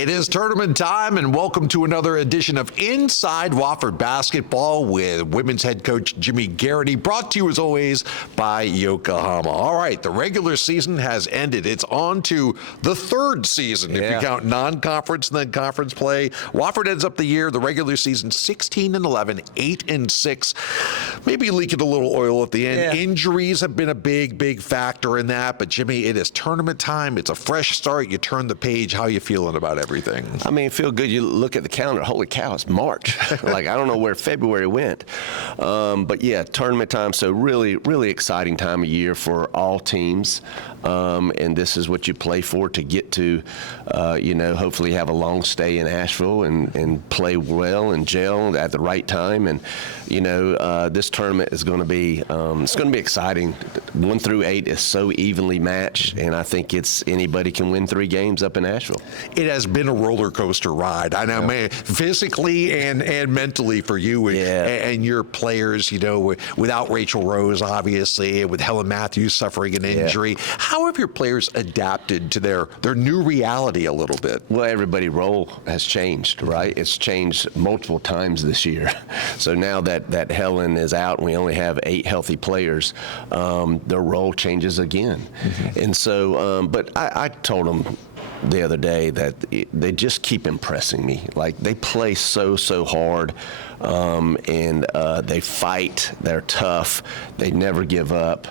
It is tournament time, and welcome to another edition of Inside Wofford Basketball with women's head coach Jimmy Garrity, brought to you as always by Yokohama. All right, the regular season has ended. It's on to the third season if you count non-conference and then conference play. Wofford ends up the year, the regular season, 16-11, 8-6. Maybe leaking a little oil at the end. Yeah. Injuries have been a big factor in that, but Jimmy, it is tournament time. It's a fresh start. You turn the page. How you feeling about everything? I mean, feel good. You look at the calendar. Holy cow, it's March. Like, I don't know where February went. But yeah, tournament time. So really exciting time of year for all teams. And this is what you play for, to get to, hopefully have a long stay in Asheville and play well and gel at the right time. And, this tournament is going to be, it's going to be exciting. 1 through 8 is so evenly matched, and I think anybody can win 3 games up in Asheville. It has been a roller coaster ride. I know, man, physically and mentally for you and your players, without Rachel Rose, obviously, with Helen Matthews suffering an injury. How have your players adapted to their new reality a little bit? Well, everybody's role has changed, right? It's changed multiple times this year. So now that Helen is out and we only have 8 healthy players, their role changes again. Mm-hmm. And so, but I told them the other day that they just keep impressing me. Like, they play so hard, and they fight. They're tough. They never give up.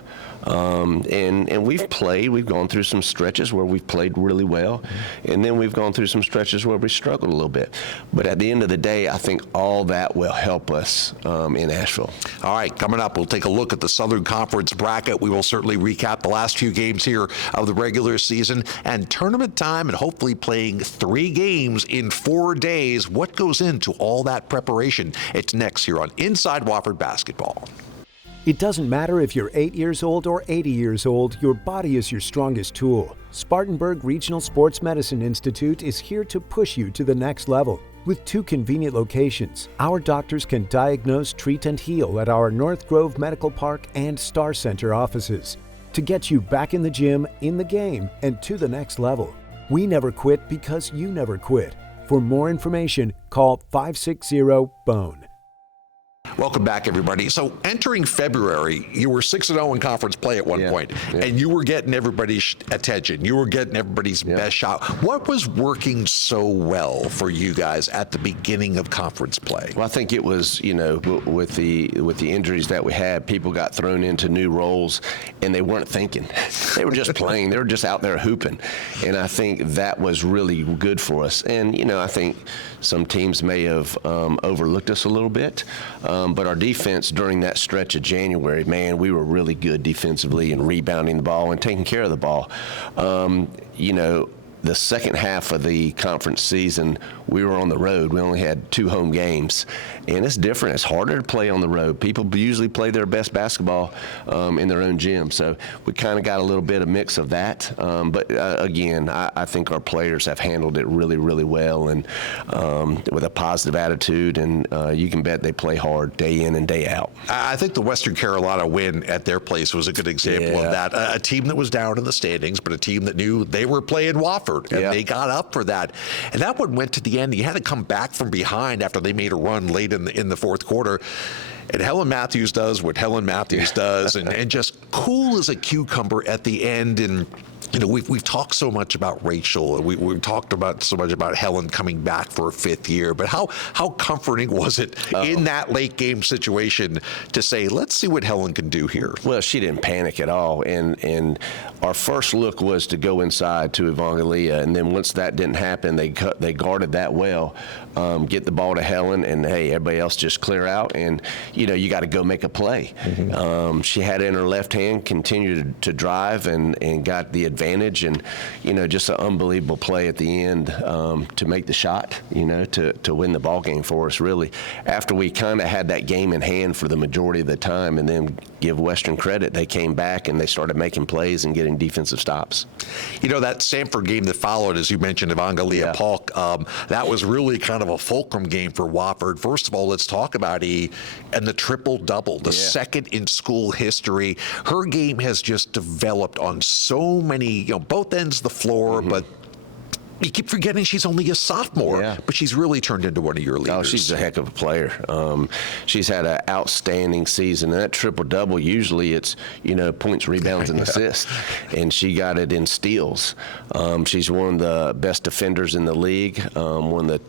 And we've gone through some stretches where we've played really well, and then we've gone through some stretches where we struggled a little bit. But at the end of the day, I think all that will help us in Asheville. All right, coming up, we'll take a look at the Southern Conference bracket. We will certainly recap the last few games here of the regular season and tournament time, and hopefully playing 3 games in 4 days. What goes into all that preparation? It's next here on Inside Wofford Basketball. It doesn't matter if you're 8 years old or 80 years old, your body is your strongest tool. Spartanburg Regional Sports Medicine Institute is here to push you to the next level. With 2 convenient locations, our doctors can diagnose, treat, and heal at our North Grove Medical Park and Star Center offices to get you back in the gym, in the game, and to the next level. We never quit because you never quit. For more information, call 560-BONE. Welcome back, everybody. So entering February, you were 6-0 in conference play at one point, and you were getting everybody's attention. You were getting everybody's best shot. What was working so well for you guys at the beginning of conference play? Well, I think it was, with the injuries that we had, people got thrown into new roles, and they weren't thinking. They were just playing. They were just out there hooping, and I think that was really good for us. And I think some teams may have overlooked us a little bit. But our defense during that stretch of January, man, we were really good defensively and rebounding the ball and taking care of the ball. The second half of the conference season, we were on the road. We only had 2 home games, and it's different. It's harder to play on the road. People usually play their best basketball in their own gym, so we kind of got a little bit of mix of that. But again, I think our players have handled it really well, and with a positive attitude, and you can bet they play hard day in and day out. I think the Western Carolina win at their place was a good example of that. A team that was down in the standings, but a team that knew they were playing Wofford. And they got up for that. And that one went to the end. You had to come back from behind after they made a run late in the fourth quarter. And Helen Matthews does what Helen Matthews does, and just cool as a cucumber at the end. And we've talked so much about Rachel. We've talked so much about Helen coming back for a 5th year. But how comforting was it in that late game situation to say, let's see what Helen can do here? Well, she didn't panic at all, and our first look was to go inside to Evangelia, and then once that didn't happen, they guarded that well, get the ball to Helen, and hey, everybody else just clear out, and you got to go make a play. Mm-hmm. She had it in her left hand, continued to drive, and got the advantage, and just an unbelievable play at the end to make the shot, to win the ball game for us, really, after we kind of had that game in hand for the majority of the time. And then give Western credit, they came back and they started making plays and getting defensive stops. That Sanford game that followed, as you mentioned, Evangelia Polk, that was really kind of a fulcrum game for Wofford. First of all, let's talk about and the triple-double, the second in school history. Her game has just developed on so many, both ends of the floor, but you keep forgetting she's only a sophomore, but she's really turned into one of your leaders. Oh, she's a heck of a player. She's had an outstanding season. And that triple-double, usually it's, points, rebounds, and assists. And she got it in steals. She's one of the best defenders in the league, one of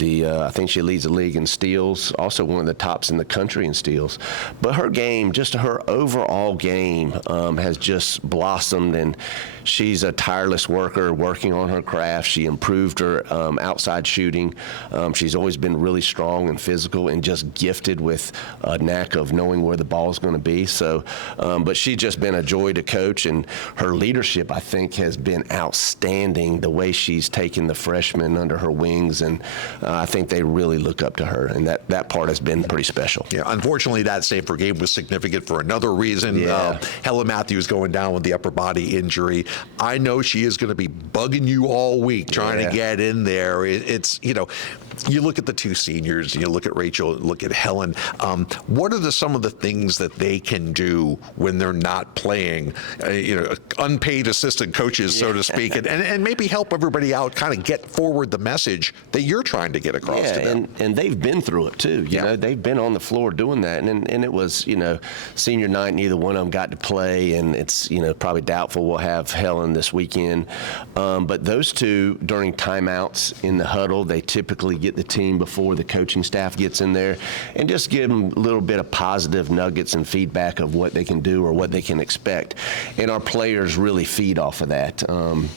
I think she leads the league in steals, also one of the tops in the country in steals. But her game, just her overall game, has just blossomed, and she's a tireless worker, working on her craft. She improved her outside shooting. She's always been really strong and physical and just gifted with a knack of knowing where the ball is going to be. So, but she's just been a joy to coach, and her leadership, I think, has been outstanding, the way she's taken the freshmen under her wings, and I think they really look up to her, and that part has been pretty special. Yeah, unfortunately, that Stanford game was significant for another reason. Helen Matthews going down with the upper body injury. I know she is going to be bugging you all week trying to get in there. It's, you look at the two seniors, you look at Rachel, look at Helen. What are some of the things that they can do when they're not playing, unpaid assistant coaches, so to speak, and maybe help everybody out, kind of get forward the message that you're trying to get across to them? And they've been through it too. You know, they've been on the floor doing that, and it was, senior night, neither one of them got to play, and it's, probably doubtful we'll have Helen this weekend. But those two, during timeouts in the huddle, they typically get the team before the coaching staff gets in there and just give them a little bit of positive nuggets and feedback of what they can do or what they can expect. And our players really feed off of that.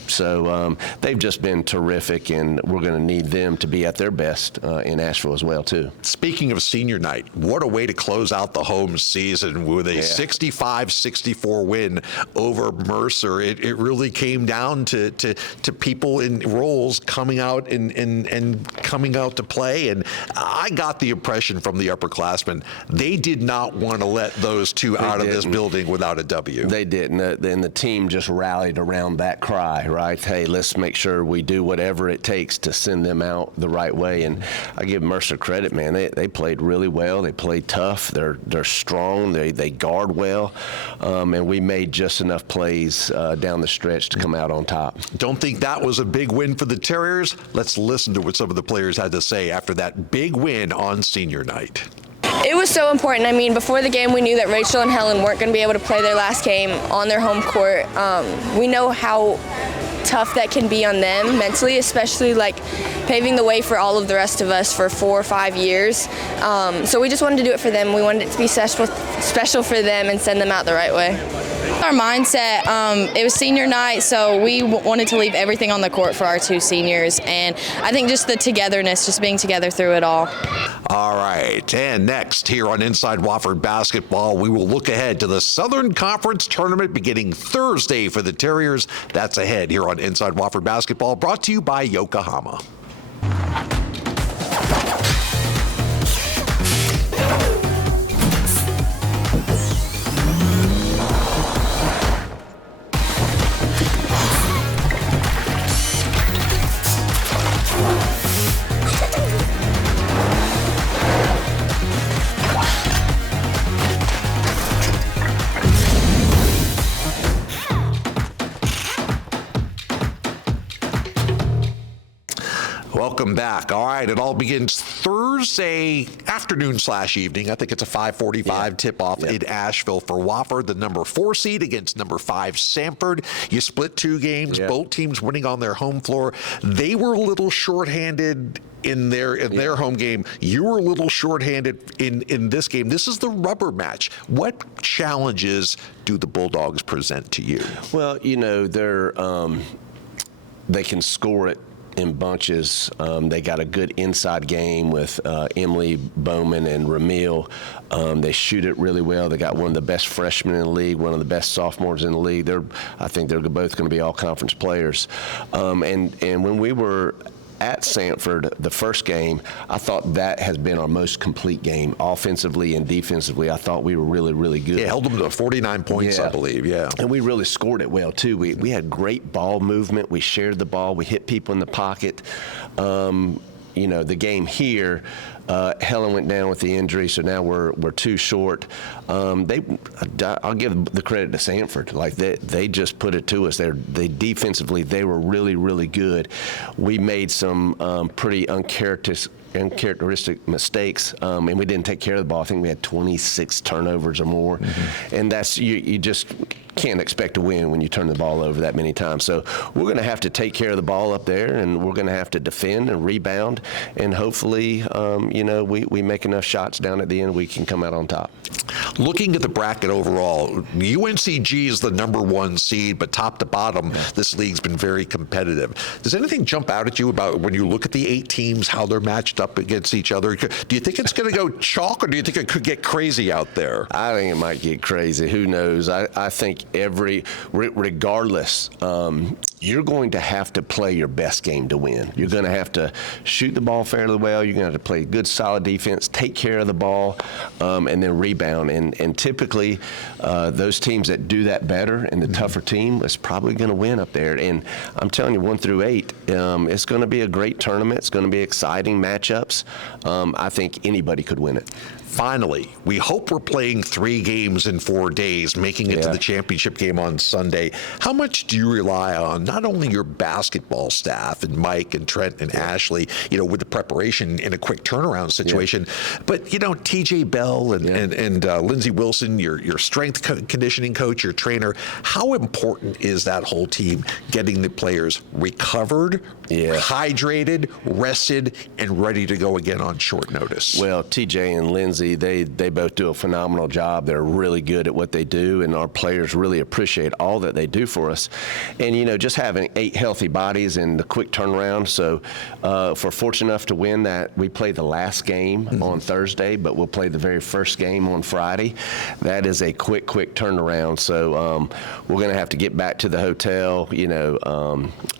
So they've just been terrific, and we're going to need them to be at their best in Asheville as well, too. Speaking of senior night, what a way to close out the home season with a 65-64 win over Mercer. It really came down to people in roles coming out and coming out to play. And I got the impression from the upperclassmen, they did not want to let those two out of this building without a W. They didn't. And the team just rallied around that cry, right? Hey, let's make sure we do whatever it takes to send them out the right way. And I give Mercer credit, man. They played really well. They played tough. They're strong. They guard well. And we made just enough plays down the stretch to come out on top. Don't think that was a big win for the Terriers? Let's listen to what some of the players had to say after that big win on senior night. It was so important. I mean, before the game, we knew that Rachel and Helen weren't going to be able to play their last game on their home court. We know how tough that can be on them mentally, especially like paving the way for all of the rest of us for 4 or 5 years. So we just wanted to do it for them. We wanted it to be special for them and send them out the right way. Our mindset, it was senior night, so we wanted to leave everything on the court for our two seniors, and I think just the togetherness, just being together through it all. All right, and next here on Inside Wofford Basketball, we will look ahead to the Southern Conference Tournament beginning Thursday for the Terriers. That's ahead here on Inside Wofford Basketball, brought to you by Yokohama. Welcome back. All right, it all begins Thursday afternoon/evening. I think it's a 5:45 tip-off in Asheville for Wofford, the number 4 seed against number 5 Sanford. You split 2 games, both teams winning on their home floor. They were a little shorthanded in their home game. You were a little shorthanded in this game. This is the rubber match. What challenges do the Bulldogs present to you? Well, they can score it in bunches. They got a good inside game with Emily Bowman and Ramil. They shoot it really well. They got one of the best freshmen in the league, one of the best sophomores in the league. I think they're both going to be all conference players. And when we were at Sanford, the first game, I thought that has been our most complete game, offensively and defensively. I thought we were really, really good. Yeah, held them to 49 points, I believe, And we really scored it well, too. We had great ball movement. We shared the ball. We hit people in the pocket. the game here, Helen went down with the injury, so now we're too short. I'll give the credit to Sanford. Like they just put it to us. They defensively, they were really, really good. We made some pretty uncharacteristic mistakes, and we didn't take care of the ball. I think we had 26 turnovers or more, and that's you just can't expect to win when you turn the ball over that many times. So we're going to have to take care of the ball up there, and we're going to have to defend and rebound, and hopefully, we make enough shots down at the end we can come out on top. Looking at the bracket overall, UNCG is the number 1 seed, but top to bottom, this league's been very competitive. Does anything jump out at you about when you look at the 8 teams, how they're matched up against each other? Do you think it's going to go chalk, or do you think it could get crazy out there? I think it might get crazy. Who knows? I think regardless, you're going to have to play your best game to win. You're going to have to shoot the ball fairly well. You're going to have to play good, solid defense, take care of the ball, and then rebound. And typically, those teams that do that better and the tougher team is probably going to win up there. And I'm telling you, 1 through 8, it's going to be a great tournament. It's going to be exciting matchups. I think anybody could win it. Finally, we hope we're playing 3 games in 4 days, making it to the championship game on Sunday. How much do you rely on not only your basketball staff and Mike and Trent and Ashley, with the preparation in a quick turnaround situation, but TJ Bell and Lindsey Wilson, your strength conditioning coach, your trainer? How important is that whole team getting the players recovered, hydrated, rested, and ready to go again on short notice? Well, TJ and Lindsey, they both do a phenomenal job. They're really good at what they do, and our players really appreciate all that they do for us. And, just having 8 healthy bodies and the quick turnaround. So if we're fortunate enough to win that, we play the last game on Thursday, but we'll play the very first game on Friday. That is a quick turnaround. So we're going to have to get back to the hotel,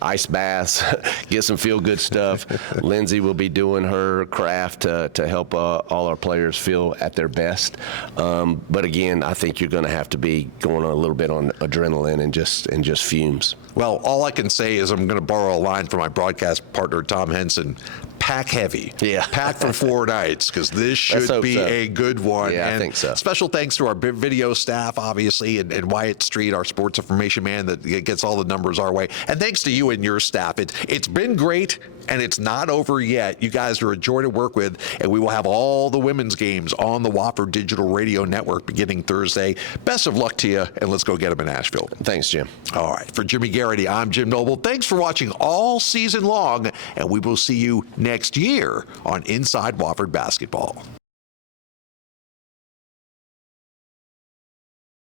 ice baths, get some feel-good stuff. Lindsay will be doing her craft to help all our players feel at their best. But again, I think you're going to have to be going a little bit on adrenaline and just fumes. Well, all I can say is I'm going to borrow a line from my broadcast partner, Tom Henson. Pack heavy. Yeah. Pack for 4 nights, because this should be a good one. Yeah, and I think so. Special thanks to our video staff, obviously, and Wyatt Street, our sports information man that gets all the numbers our way. And thanks to you and your staff. It's been great, and it's not over yet. You guys are a joy to work with, and we will have all the women's games on the Wofford Digital Radio Network beginning Thursday. Best of luck to you, and let's go get them in Asheville. Thanks, Jim. All right. For Jimmy Garrity, I'm Jim Noble. Thanks for watching all season long, and we will see you next year on Inside Wofford Basketball.